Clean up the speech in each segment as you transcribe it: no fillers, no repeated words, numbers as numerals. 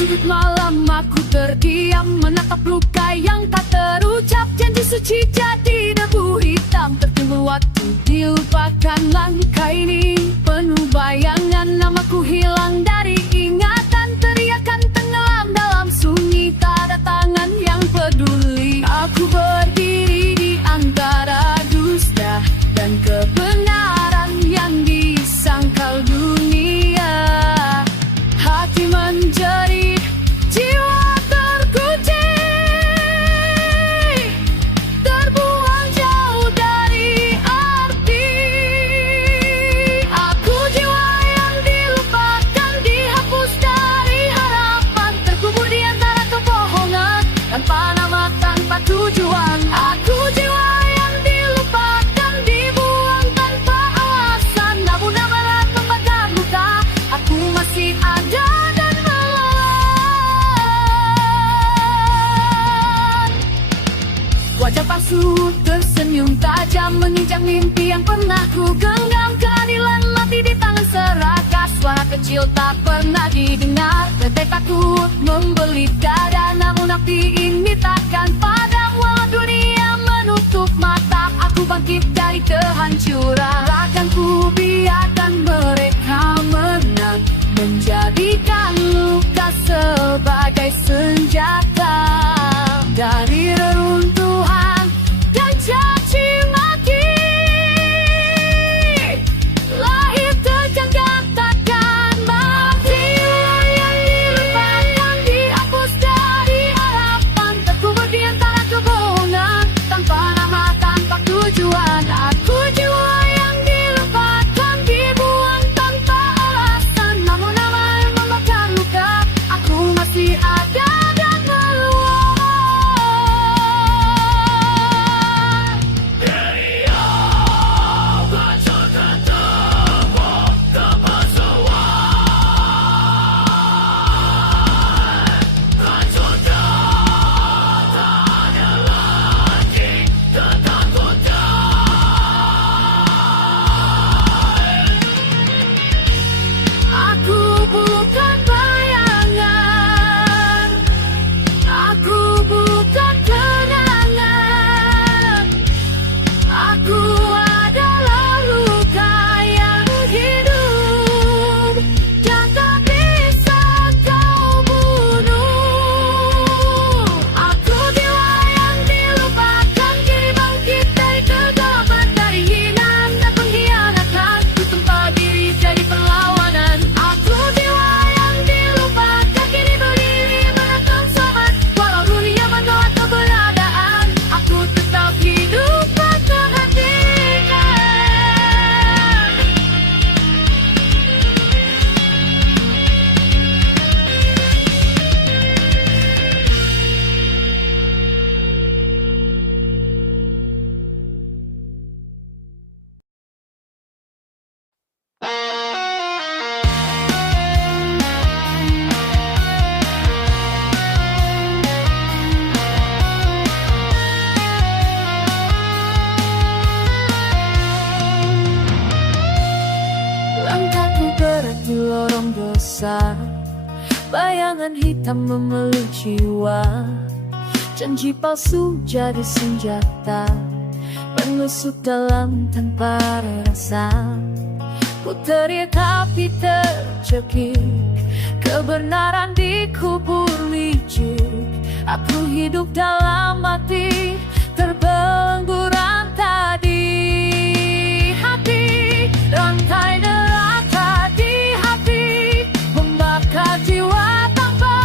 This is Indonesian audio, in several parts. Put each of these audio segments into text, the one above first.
sudut malam aku terdiam, menatap luka yang tak terucap. Janji suci jadi debu hitam, tertimbun waktu dilupakan. Langkah ini penuh bayangan, namaku hilang dari ingatan. Teriakan tenggelam dalam sunyi, tak ada tangan yang peduli. Aku berdiri di antara dusta dan kebenaran yang disangkal dunia. Hati menjerit, jiwa terkunci, terbuang jauh dari arti. Aku jiwa yang dilupakan, dihapus dari harapan, terkubur di antara kebohongan, tanpa nama, tanpa tujuan. Aku jiwa yang dilupakan, dibuang tanpa alasan, namun berat membakar luka. Aku masih ada dan melawan. Wajah palsu tersenyum tajam, menginjak mimpi yang pernah ku genggam. Keadilan mati di tangan serakah, suara kecil tak pernah didengar. Tetek takut membelit dada, namun api ini takkan padam. Walau dunia menutup mata, aku bangkit dari kehancuran. Takkan ku biarkan mereka menang, menjadikan luka sebagai senjata. Dari reruntuhan dan caci maki, lahir terjangkak takkan mati. Yang dilupakan, dihapus dari harapan, terkubur di antara kebohongan, tanpa nama, tanpa tujuan. Aku jiwa yang dilupakan, dibuang tanpa alasan, namun nama yang membakar luka. Aku masih ada dan melawan. Aku bukan bayangan, aku bukan kenangan. Aku adalah luka yang hidup, yang tak bisa kau bunuh. Aku jiwa yang dilupakan, kini bangkit dari kegelapan, dari hinaan dan pengkhianatan, ku tempa diri jadi perlawanan. Aku jiwa yang dilupakan, kini berdiri merekam sobat. Walau dunia menolak keberadaan, aku tetap hidup memperhatikan. Langkahku berat di lorong dosa, bayangan hitam memeluk jiwa. Janji palsu jadi senjata, menusuk dalam tanpa rasa. Ku teriak tapi tercekik, kebenaran dikubur licik. Aku hidup dalam mati, terbelenggu rantai hati. Rantai neraka di hati, membakar jiwa tanpa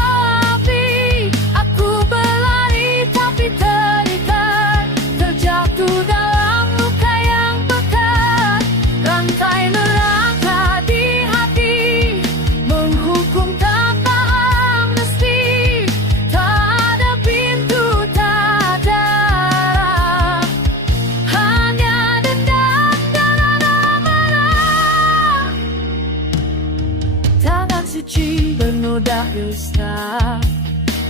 api. Aku berlari tapi terikat, terjatuh dalam luka yang pekat. Rantai neraka di hati, menghukum tanpa amnesti. Tak ada pintu, tak ada arah, hanya dendam dan amarah. Tangan suci bernoda dusta,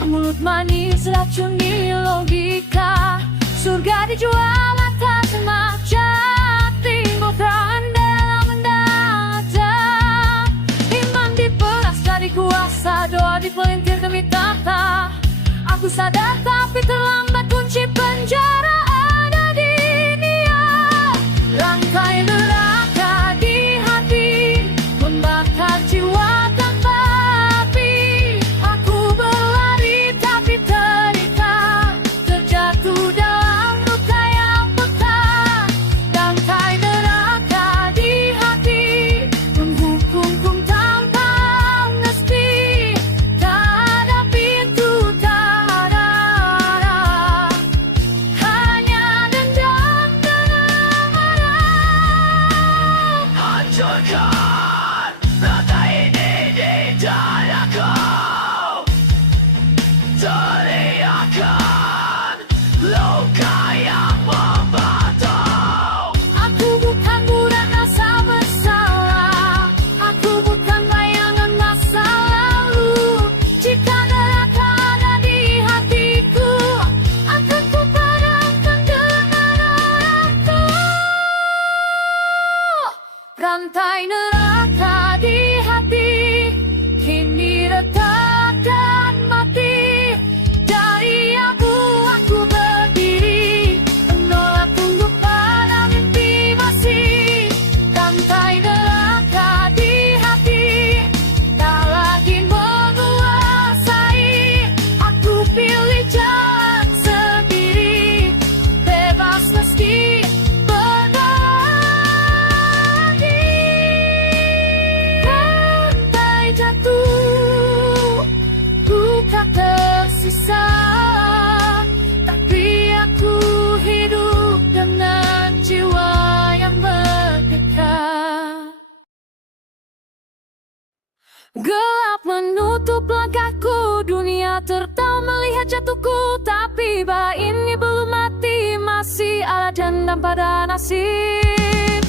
mulut manis racuni logika. Surga dijual atas mata, timbul terang dalam mendata. Iman diperas dari kuasa, doa dipelintir Aku sadar tapi terlambat, kunci penjara ada di niat. Rantai neraka di hati membakar jiwa tanpa api. Aku berlari tapi terikat, terjatuh dalam luka yang peka. Rantai neraka di hati menghukumku tanpa amnesti. Tak ada pintu, tak ada arah, hanya dendam dan amarah. Hancurkan rantai ini di dadaku, teriakan luka yang membantu. Aku bukan budak rasa bersalah, aku bukan bayangan masa lalu. Jika neraka ada di hatiku, akan ku padamkan dengan darahku. Rantai neraka di hati kini retak dan mati. Dari aku berdiri, menolak tunduk pada mimpi masih. Rantai neraka di hati tak lagi menguasai. Aku pilih jalan sendiri, bebas meski berhati. Rantai jatuh, luka tersisa, tapi aku hidup dengan jiwa yang merdeka. Gelap menutup langkahku, dunia tertawa melihat jatuhku. Tapi bah ini belum mati, masih ada dendam pada nasib.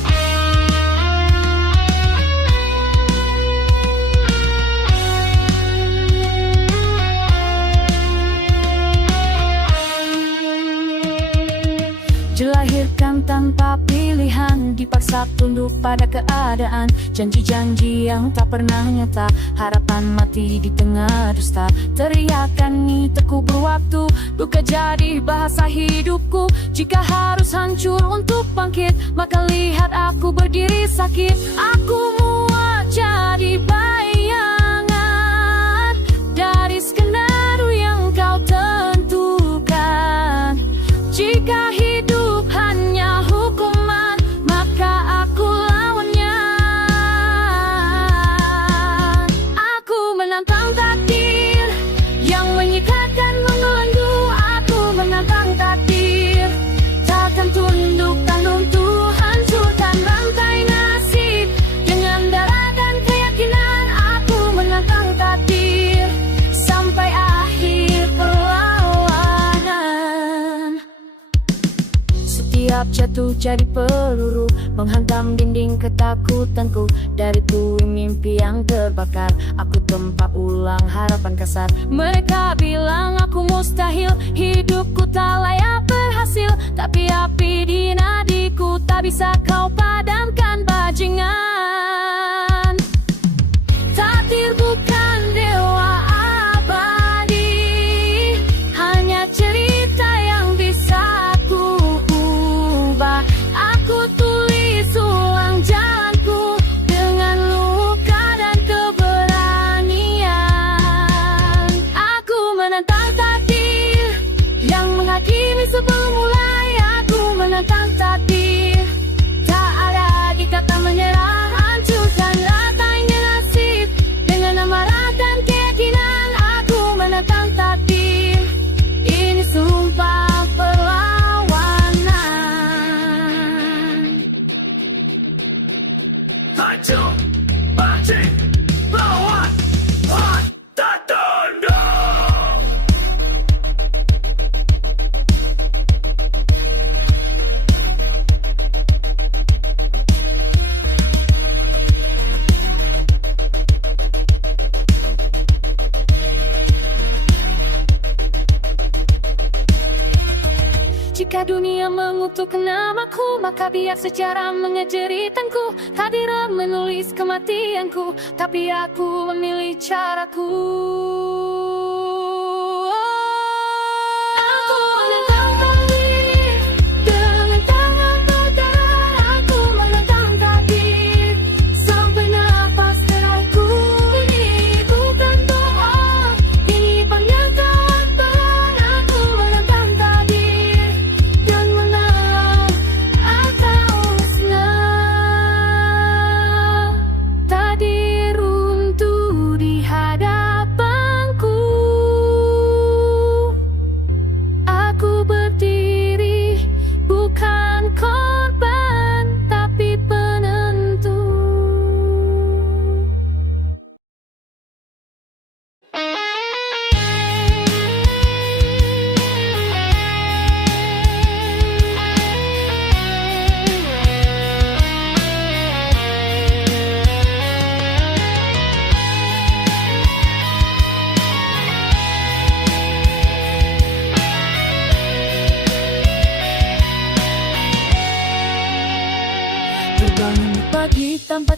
Dilahirkan tanpa pilihan, dipaksa tunduk pada keadaan. Janji-janji yang tak pernah nyata, harapan mati di tengah dusta. Teriakan ini terkubur waktu, duka jadi bahasa hidupku. Jika harus hancur untuk bangkit, maka lihat aku berdiri sakit. Aku muak jadi bayangan dari skenario yang kau tentukan. Jika hidup hanya hukuman, maka aku lawannya. Aku menantang takdir yang mengikat dan membelenggu. Aku menantang takdir, takkan tunduk tanggung Tuhan. Hancurkan rantai nasib dengan darah dan keyakinan. Aku menantang takdir sampai akhir perlawanan. Setiap jatuh jadi peluru, menghantam dinding ketakutanku. Dari puing mimpi yang terbakar, aku tempat ulang harapan kasar. Mereka bilang aku mustahil, hidupku tak layak berhasil. Tapi api di nadiku tak bisa kau padamkan, bajingan. Takdir bukan dewa abadi, hanya cerita yang bisa ku ubah. Aku tulis ulang jalanku dengan luka dan keberanian. Aku menantang takdir yang menghakimi sebelum mulai. Aku menantang takdir, tak ada di kata menyerah. Hancurkan rantainya nasib dengan amarah dan keyakinan. Aku menantang takdir, ini sumpah perlawanan. Hancur, mati, lawan, tak tunduk. Jika dunia mengutuk namaku, maka biar sejarah mengejeritkanku. Takdir menulis kematianku, tapi aku memilih caraku.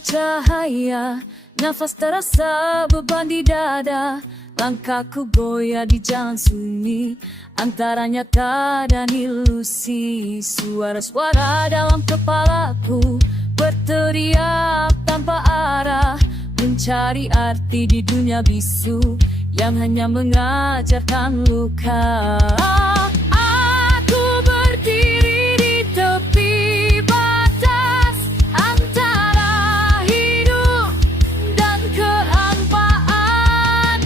cahaya, nafas terasa beban di dada. Langkahku goyah di jalan sunyi, antara nyata dan ilusi. Suara-suara dalam kepalaku berteriak tanpa arah, mencari arti di dunia bisu yang hanya mengajarkan luka. Aku berdiri di tepi batas antara hidup dan kehampaan.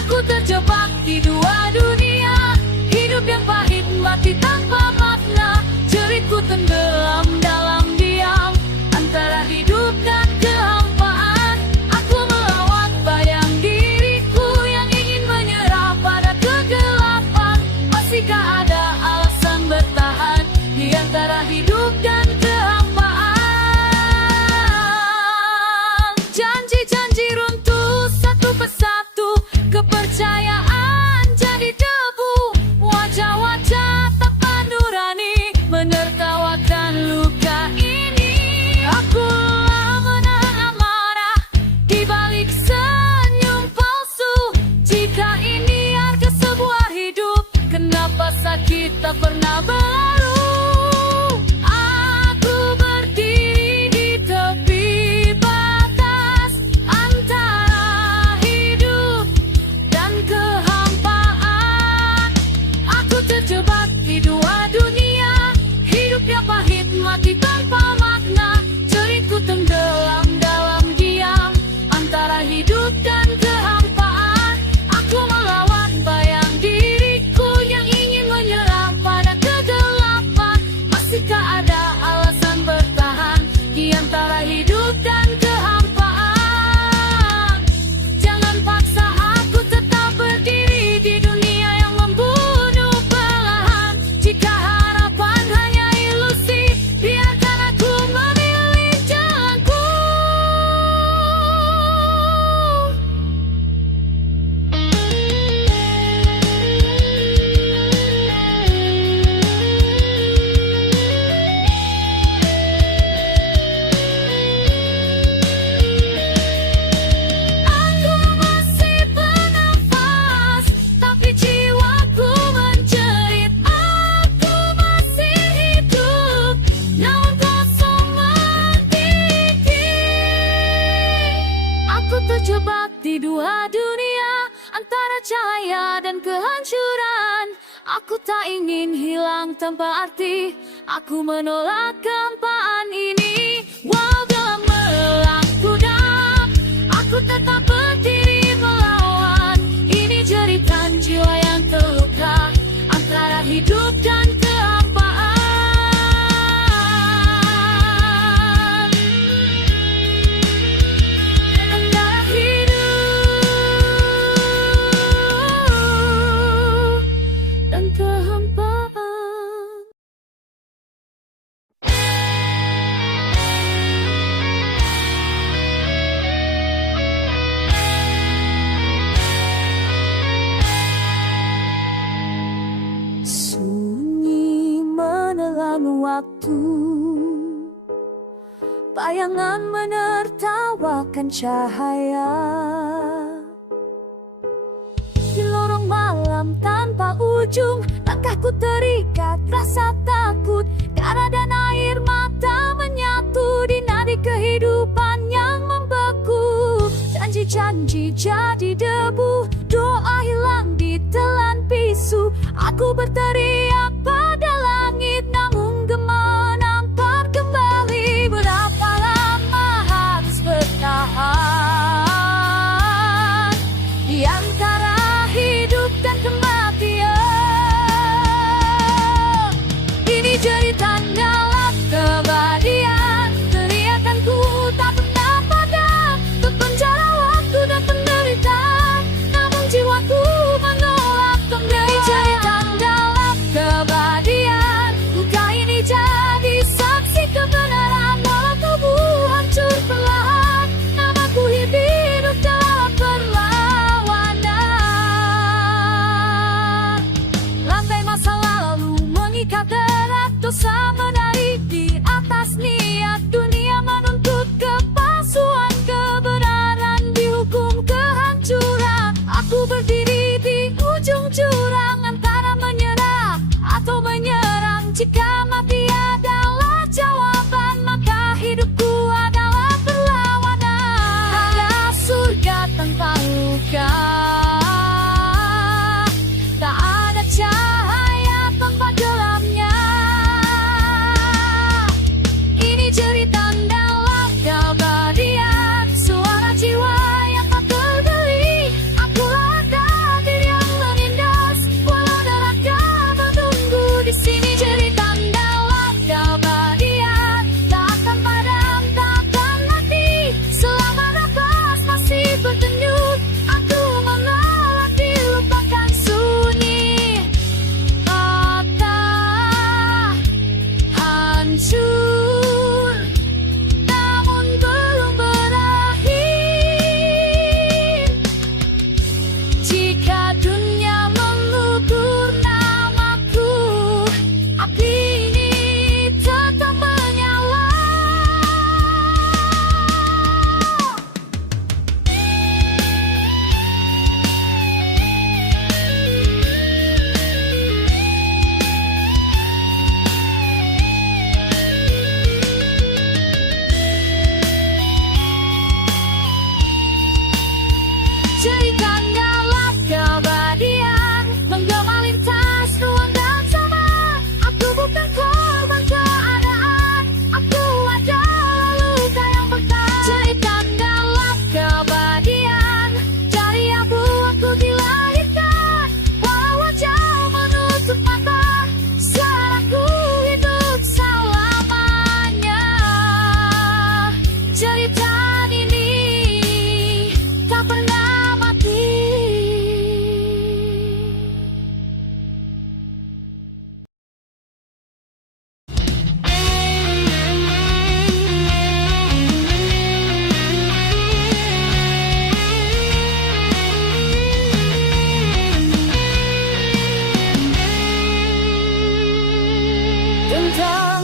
Aku terjebak di dua dunia, hidup yang pahit, mati tanpa makna. Jeritku tenggelam dalam diam antara hidup dan kehampaan. Aku melawan bayang diriku yang ingin menyerah pada kegelapan. Masihkah ada alasan bertahan di antara hidup dan kehampaan? Janji-janji runtuh satu persatu, kepercayaan jadi debu. Wajah-wajah tanpa nurani menertawakan luka ini. Aku lelah menahan amarah di balik senyum palsu. Jika ini harga sebuah hidup, kenapa sakit tak pernah berlalu? Aku berdiri di tepi batas antara hidup dan kehampaan. Aku terjebak di dua dunia, hidup yang pahit, mati tanpa makna. Jeritku tenggelam dalam diam antara hidup dan kehampaan. Aku melawan bayang diriku yang ingin menyerah pada kegelapan. Masihkah ada alasan bertahan di antara hidup dan kehampaan? Jangan paksa aku tetap berdiri di dunia yang membunuh perlahan. Jika harapan hanya ilusi, biarkan aku memilih jalanku. Aku masih bernafas, tapi jiwaku menjerit. Aku masih hidup, namun kosong mendidih. Aku terjebak di dua dunia, antara cahaya dan kehancuran. Aku tak ingin hilang tanpa arti, aku menolak kehampaan ini. Walau dalam melang pudar, aku tetap berdiri melawan. Ini jeritan jiwa yang terluka antara hidup dan kehampaan. Antara hidup dan kehampaan. Sunyi menelan waktu, bayangan menertawakan cahaya. Di lorong malam tanpa ujung, langkahku terikat rasa takut. Darah dan air mata menyatu di nadi kehidupan yang membeku. Janji-janji jadi debu, doa hilang di telan pisu. Aku berteriak pada langit, namun gema nampak kembali. Berapa lama harus bertahan di antara hidup dan kematian? Ini jeritan dalam kebadian, teriakanku tak pernah padam. Terpenjara waktu dan penderitaan, namun jiwaku menolak kembali. Jeritan dalam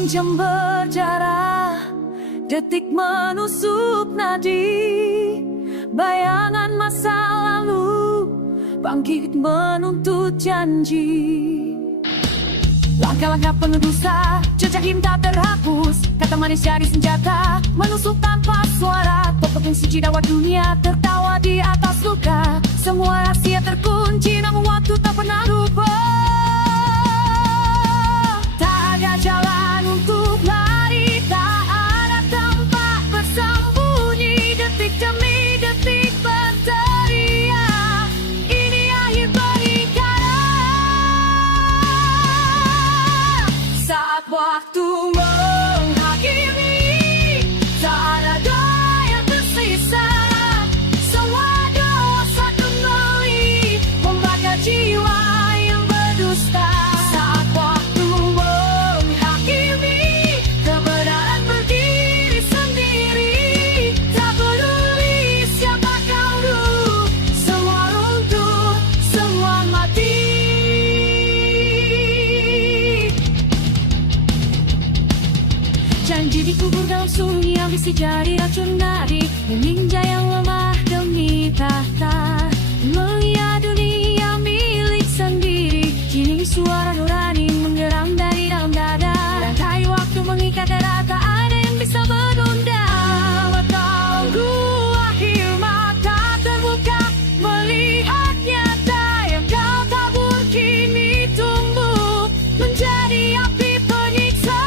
jam berjarak, detik menusuk nadi, bayangan masa lalu bangkit menuntut janji. Langkah-langkah penuh dusta, jejak cinta terhapus, kata manis jadi senjata, menusuk tanpa suara. Pokok yang suci dakwah dunia tertawa di atas luka. Semua rahasia terkunci, namun waktu tak pernah lupa. Tak ada jalan untuk lari, tak ada tempat bersembunyi. Detik demi detik berteriak, ini akhir pernikahan. Saat waktu menghakimi, tak ada doa yang tersisa. Semua dosa kembali membakar jiwa yang berdusta. Saat waktu menghakimi, kebenaran berdiri sendiri. Tak peduli siapa kau dulu, semua runtuh, semua mati. Janji dikubur dalam sunyi, ambisi jadi racun dari meninja yang lemah demi tahta. Melihat dunia milik sendiri, kini suara nurani menggeram dari dalam dada. Rantai waktu mengikat darah, tak ada yang bisa menunda. Menunggu akhir mata terbuka, melihat nyata yang kau tabur kini tumbuh menjadi api penyiksa.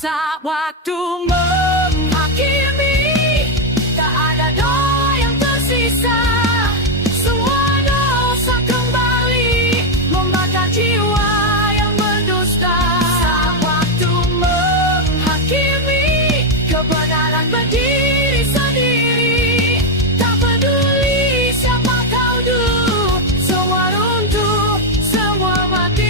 Saat waktu menghakimi, tak ada doa yang tersisa. Semua dosa kembali membakar jiwa yang berdusta. Saat waktu menghakimi, kebenaran berdiri sendiri. Tak peduli siapa kau dulu, semua runtuh, semua mati.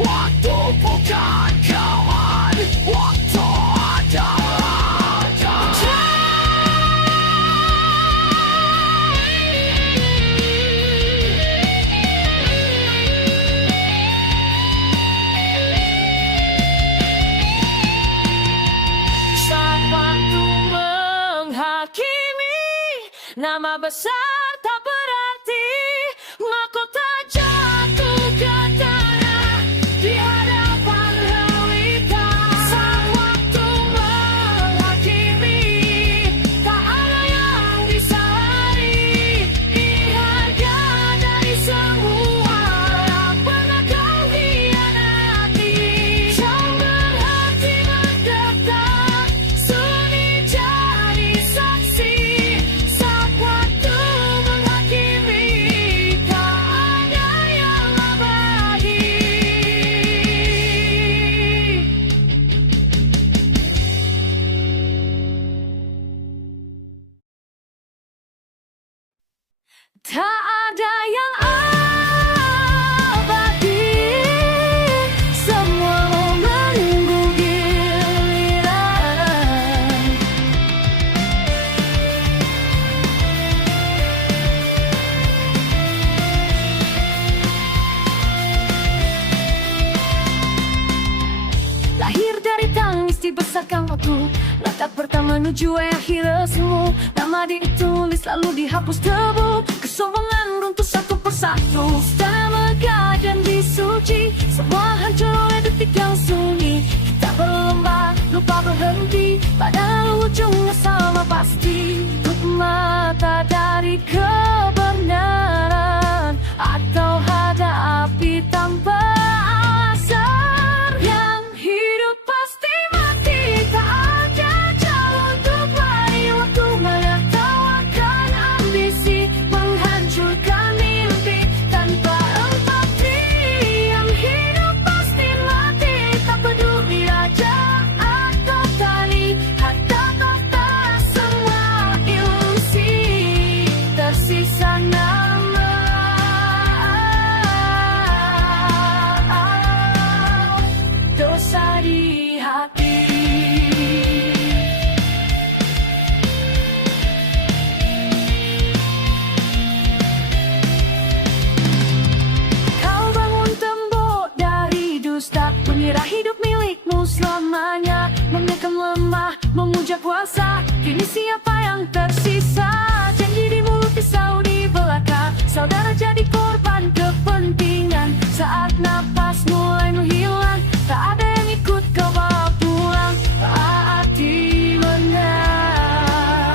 Waktu bukan kawan, waktu adalah Saat waktu menghakimi, nama besar tak berarti, mahkota jatuh ke tanah di hadapan lewita. Saat waktu menghakimi, tak ada yang bisa lari. Ini harga dari semua yang pernah kau hianati. Jauh berhenti mendekat, sunyi jadi saksi. Saat waktu menghakimi, tak ada yang abadi. Tak ada yang abadi, semua menunggu giliran. Lahir dari tangis dibesarkan waktu, langkah pertama menuju akhir semu. Nama ditulis lalu dihapus debu, kesombongan runtuh satu persatu. Istana megah dan disuci, semua hancur oleh detik yang sunyi. Kita berlomba, lupa berhenti, padahal ujungnya sama pasti. Tutup mata dari kebenaran, atau hadapi tanpa asar. Yang hidup pasti mati, tak ada jalan untuk lari. Waktu menertawakan ambisi, menghancurkan mimpi tanpa empati. Yang hidup pasti mati, tak peduli raja atau tani, kata-kata semua ilusi tersisa. gairah hidup milikmu selamanya. Mengekang lemah, memuja kuasa, kini siapa yang tersisa? Janji di mulut, pisau di belakang, saudara jadi korban kepentingan. Saat napas mulai menghilang, tak ada yang ikut kau bawa pulang. Hati menang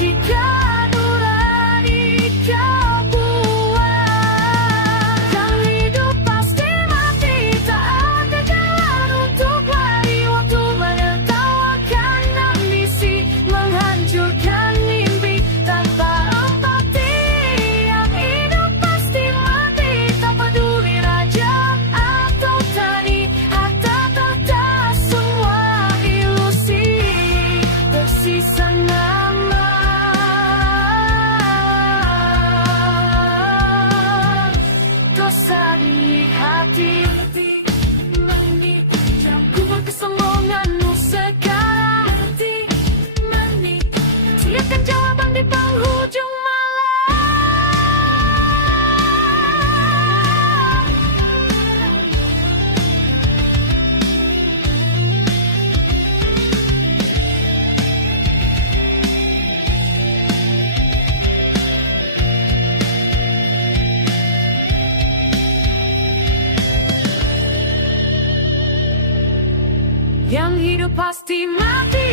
jika nurani kau buang. Yang hidup pasti mati, tak ada jalan untuk lari. Waktu menertawakan ambisi, menghancurkan mimpi tanpa empati. Yang hidup pasti mati, tak peduli raja atau tani, harta tahta semua ilusi, tersisa nama dosa di hati. Kubur kesombonganmu sekarang, siapkan jawaban di penghujung malam. Yang hidup pasti mati,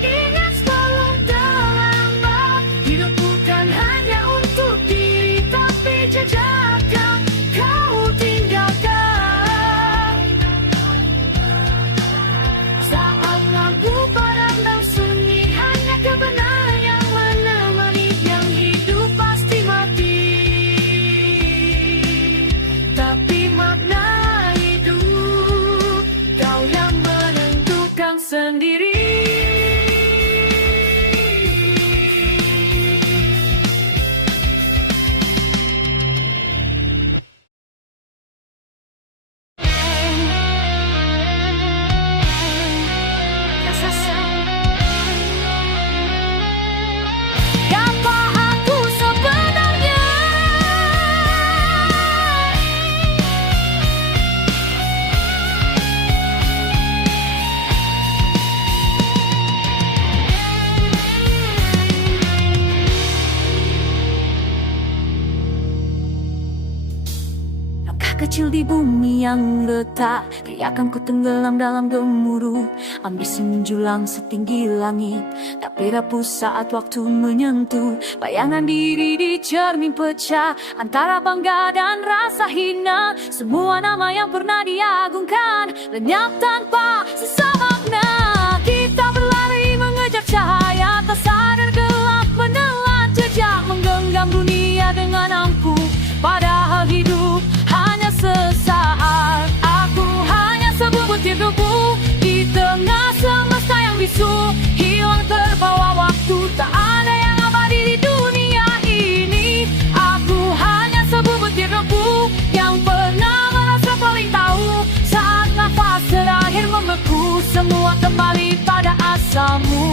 ingat sebelum terlambat. Hidup bukan hanya untuk diri, tapi jejak yang kau tinggalkan. Saat lampu padam dan sunyi, hanya kebenaran yang menemani. Yang hidup pasti mati, tapi makna hidup kau yang menentukan sendiri. Siapa aku sebenarnya? Langkah kecil di bumi yang retak, teriakan ku tenggelam dalam gemuruh. Ambisi menjulang setinggi langit, tak berapu saat waktu menyentuh. Bayangan diri di cermin pecah, antara bangga dan rasa hina. Semua nama yang pernah diagungkan lenyap tanpa sisa makna. Kita berlari mengejar cahaya, tak sadar gelap menelan jejak. Menggenggam dunia dengan ampuh, padahal hidup hanya sesaat. Aku hanya sebuah butir debu di tengah semesta yang bisu, hilang terbawa waktu. Tak ada yang abadi di dunia ini. Aku hanya sebuah butir debu yang pernah merasa paling tahu. Saat nafas terakhir membeku, semua kembali pada asalmu.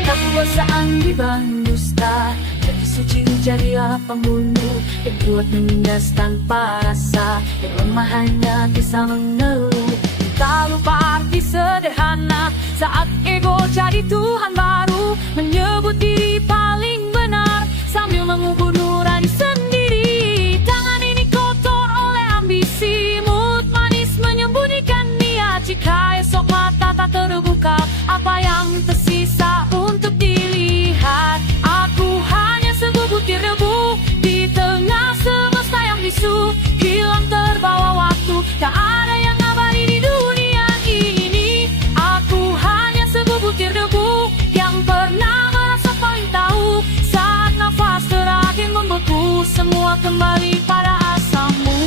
Kekuasaan diban dusta, jadi suci jadilah pembunuh. Yang kuat menindas tanpa rasa, yang lemah hanya bisa mengeluh. Tak lupa arti sederhana, saat ego jadi Tuhan baru. Menyebut diri paling benar, sambil mengubur nurani sendiri. Tangan ini kotor oleh ambisi, mulut manis menyembunyikan niat. Jika esok mata tak terbuka, apa yang tersisa untuk dilihat? Aku hanya sebuah butir debu di tengah semesta yang bisu, hilang terbawa waktu. Tak ada yang abadi di dunia ini. Aku hanya sebuah butir debu yang pernah merasa paling tahu. Saat nafas terakhir membeku, semua kembali pada asalmu.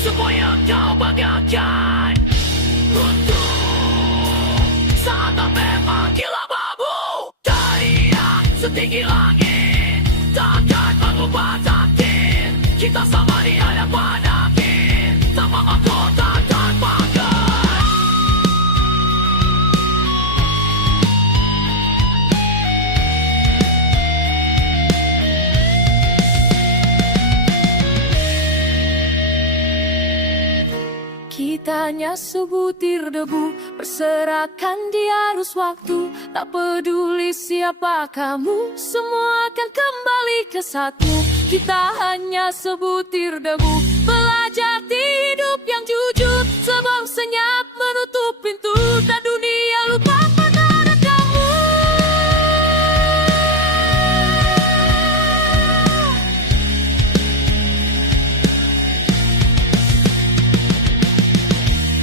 Semua yang kau bagaikan runtuh saat tak memang gila babu. Teriak setinggi langit, takkan mengubah takdir. Kita sama di hadapan akhir, sama mahkota dan bangga. Kita hanya sebutir debu, berserakan di arus waktu. Tak peduli siapa kamu, semua akan kembali ke satu. Kita hanya sebutir debu, belajar di hidup yang jujur. Sebuah senyap menutup pintu, tak dunia lupa pada ada kamu.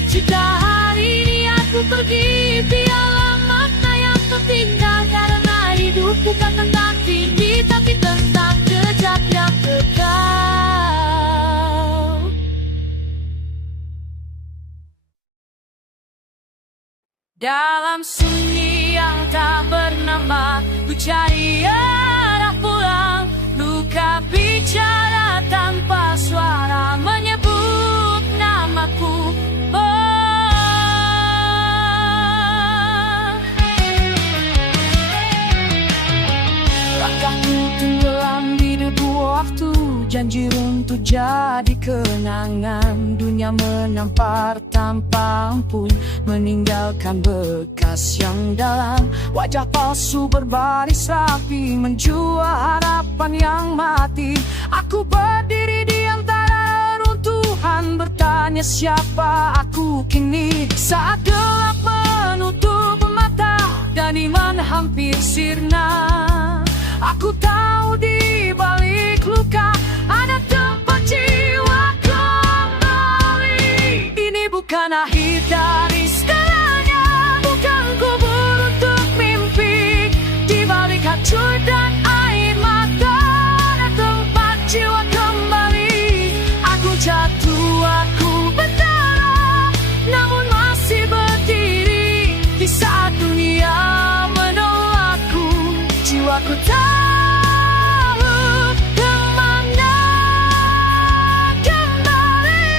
Jika hari ini aku pergi, biarlah makna yang tertinggal. Karena hidup bukan tentang tinggi, tapi tentang jejak yang kekal. Dalam sunyi yang tak bernama, ku cari arah pulang. Luka bicara tanpa suara, menyebut namaku. Langkahku tenggelam di debu waktu, janji untuk jadi kenangan. Dunia menampar tanpa ampun, meninggalkan bekas yang dalam. Wajah palsu berbaris rapi, menjual harapan yang mati. Aku berdiri di antara runtuhan, bertanya siapa aku kini. Saat gelap menutup mata dan iman hampir sirna, aku tahu di balik luka ada tempat jiwa kembali. Ini bukan akhir dari segalanya, bukan kubur untuk mimpi. Di balik hancur dan air mata ada tempat jiwa kembali. Aku jatuh, aku berdarah, namun masih berdiri. Di saat dunia menolakku, jiwaku tahu kemana kembali.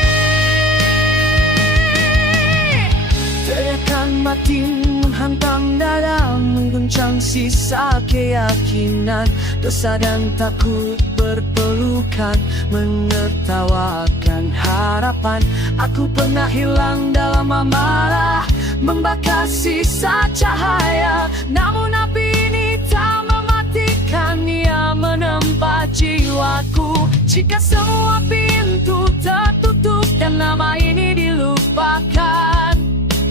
Teriakan mati menghantam dada, mengguncang sisa keyakinan. Dosa dan takut berpelukan, menertawakan harapan. Aku pernah hilang dalam amarah, membakar sisa cahaya. Namun api ini tak mematikan, ia menempa jiwaku. Jika semua pintu tertutup dan nama ini dilupakan,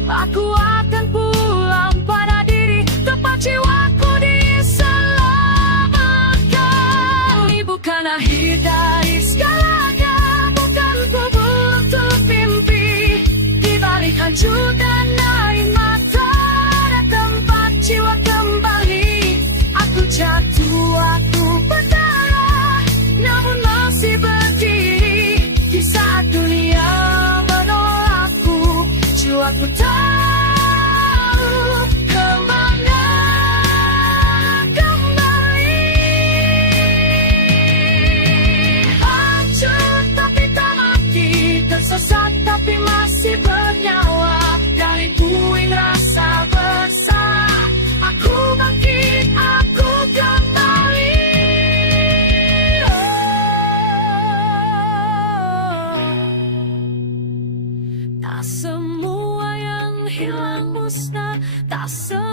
aku akan pulang pada diri, tempat jiwaku diselamatkan. Ini bukan akhir dari segalanya, bukan kubur untuk mimpi. Di balik hancur dan air mata ada tempat jiwa kembali. Aku jatuh, aku berdarah, namun masih berdiri. Di saat dunia menolakku, jiwaku tahu kemana kembali. Hancur tapi tak mati, tersesat tapi masih bernyawa. Dari puing rasa bersalah, aku bangkit, aku kembali. Tak semua yang hilang musnah, tak semua